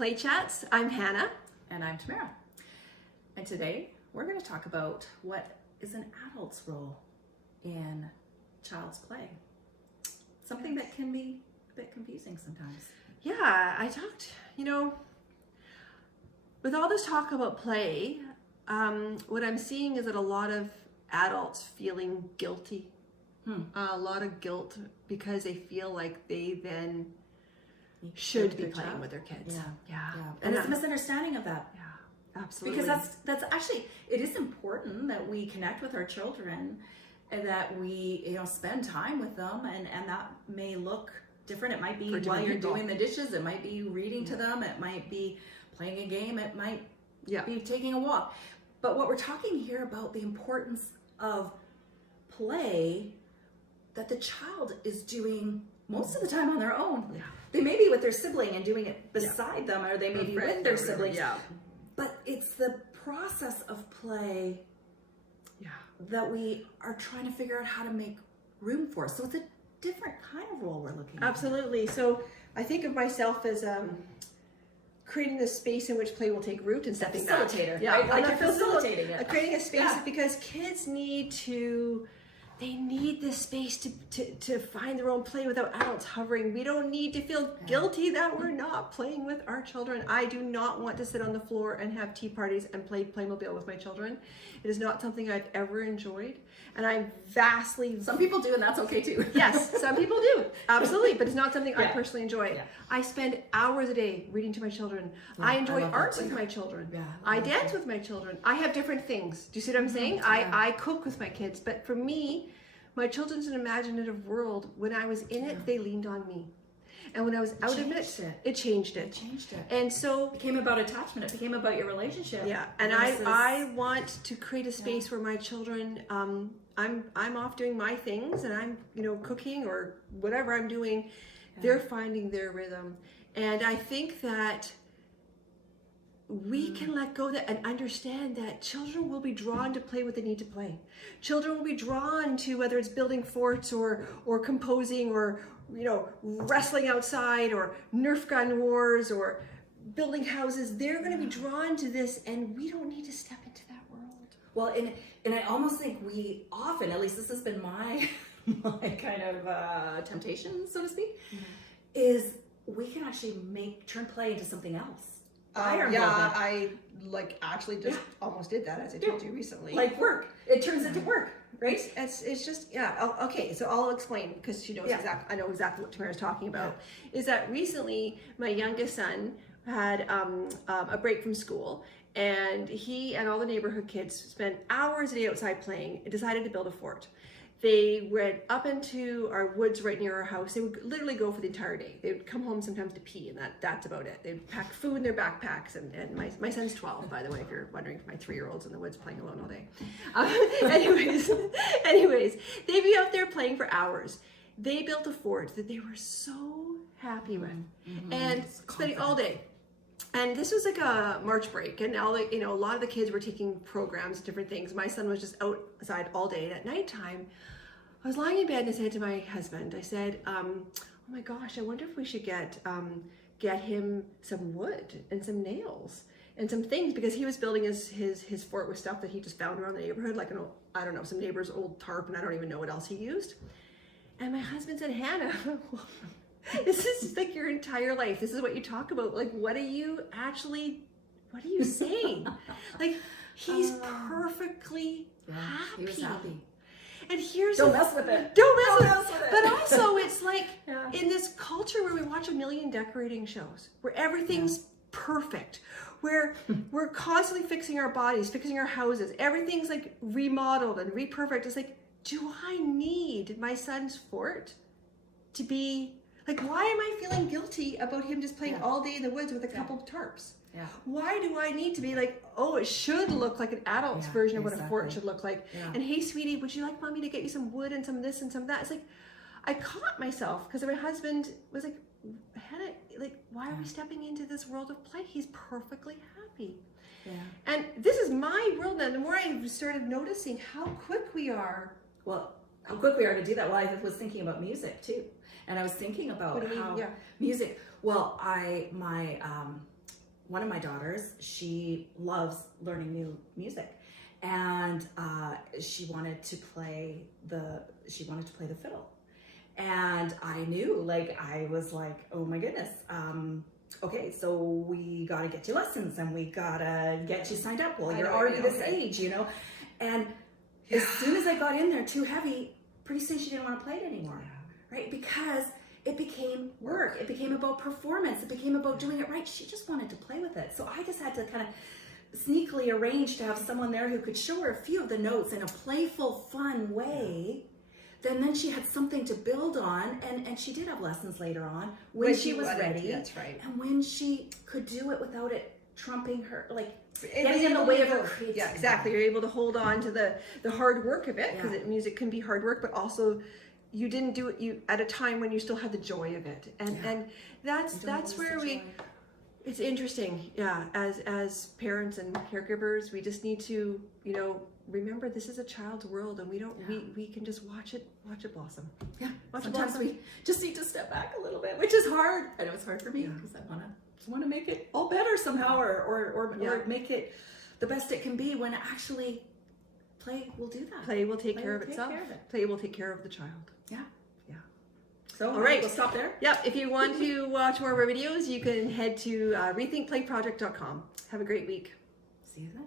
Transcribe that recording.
Play Chats. I'm Hannah. And I'm Tamara. And today we're going to talk about what is an adult's role in child's play. Something that can be a bit confusing sometimes. Yeah, I talked, with all this talk about play, what I'm seeing is that a lot of adults feeling guilty. A lot of guilt because they feel like they then should be playing with their kids. Yeah. And it's a misunderstanding of that. Yeah, absolutely. Because that's actually, it is important that we connect with our children and that we, spend time with them, and that may look different. It might be while you're doing the dishes, it might be reading to them, it might be playing a game, it might be taking a walk. But what we're talking here about the importance of play that the child is doing most of the time on their own. Yeah. They may be with their sibling and doing it beside them, or they may be with their siblings. Yeah. But it's the process of play that we are trying to figure out how to make room for. So it's a different kind of role we're looking at. Absolutely. So I think of myself as creating the space in which play will take root and stepping back. Facilitator. Yeah, like you're facilitating it. Creating a space because kids need this space to find their own play without adults hovering. We don't need to feel guilty that we're not playing with our children. I do not want to sit on the floor and have tea parties and play Playmobil with my children. It is not something I've ever enjoyed, and I'm vastly... Some people do, and that's okay too. Yes, some people do, absolutely, but it's not something I personally enjoy. Yeah. I spend hours a day reading to my children. I enjoy art with my children. Yeah, I dance with my children. I have different things. Do you see what I'm saying? I cook with my kids, but for me, my children's an imaginative world. When I was in it, they leaned on me. And when I was out of it changed it. And so it became about attachment. It became about your relationship. Yeah. And I want to create a space where my children, I'm off doing my things, and I'm, cooking or whatever I'm doing. They're finding their rhythm. And I think that we can let go of that and understand that children will be drawn to play what they need to play. Children will be drawn to, whether it's building forts or composing or, wrestling outside or Nerf gun wars or building houses. They're going to be drawn to this, and we don't need to step into that world. Well, and I almost think we often, at least this has been my kind of temptation, so to speak, is we can actually turn play into something else. I actually just almost did that, as I told you recently. Like work. It turns into work, right? It's just, okay, so I'll explain, because she knows I know exactly what Tamara's talking about. Is that recently my youngest son had a break from school, and he and all the neighborhood kids spent hours a day outside playing and decided to build a fort. They went up into our woods right near our house. They would literally go for the entire day. They would come home sometimes to pee, and that's about it. They'd pack food in their backpacks, and my son's 12, by the way, if you're wondering, if my 3-year-old's in the woods playing alone all day. Anyways, they'd be out there playing for hours. They built a fort that they were so happy with, and spending all day. And this was like a March break, and all a lot of the kids were taking programs, different things. My son was just outside all day, and at nighttime, I was lying in bed and I said to my husband, I said, oh my gosh, I wonder if we should get him some wood and some nails and some things, because he was building his fort with stuff that he just found around the neighborhood, like some neighbor's old tarp, and I don't even know what else he used. And my husband said, Hannah, this is like your entire life. This is what you talk about. Like, what are you saying? Like, he's perfectly happy. He was happy. And here's Don't mess with it. Don't mess with it. But also, it's like in this culture where we watch a million decorating shows, where everything's perfect, where we're constantly fixing our bodies, fixing our houses. Everything's like remodeled and re-perfect. It's like, do I need my son's fort to be like, why am I feeling guilty about him just playing all day in the woods with a couple of tarps? Yeah. Why do I need to be like, oh, it should look like an adult's version of what a fort should look like? Yeah. And hey, sweetie, would you like mommy to get you some wood and some of this and some of that? It's like, I caught myself because my husband was like, Hannah, like, why are we stepping into this world of play? He's perfectly happy. Yeah. And this is my world now. The more I started noticing how quick we are. Well, how quick we are to do that. Well, I was thinking about music too. And I was thinking about how music, well, my one of my daughters, she loves learning new music, and she wanted to play the fiddle. And I knew, like, I was like, oh my goodness, okay, so we gotta get you lessons, and we gotta get you signed up. Well, you're already this age, you know. And as soon as I got in there too heavy, pretty soon she didn't want to play it anymore, right? Because it became work. It became about performance. It became about doing it right. She just wanted to play with it. So I just had to kind of sneakily arrange to have someone there who could show her a few of the notes in a playful, fun way. Then she had something to build on, and she did have lessons later on when she was ready. That's right. And when she could do it without it trumping her, like getting in the way of her creativity. Yeah, exactly. You're able to hold on to the hard work of it, because music can be hard work, but also you didn't do it at a time when you still had the joy of it, and that's where it's interesting. As parents and caregivers, we just need to remember this is a child's world, and we can just watch it Sometimes we just need to step back a little bit, which is hard. I know it's hard for me because I want to make it all better somehow, or make it the best it can be, when actually play will do that. Play will take care of itself. Play will take care of the child. Yeah. So, all right, we'll stop there. Yep. If you want to watch more of our videos, you can head to rethinkplayproject.com. Have a great week. See you then.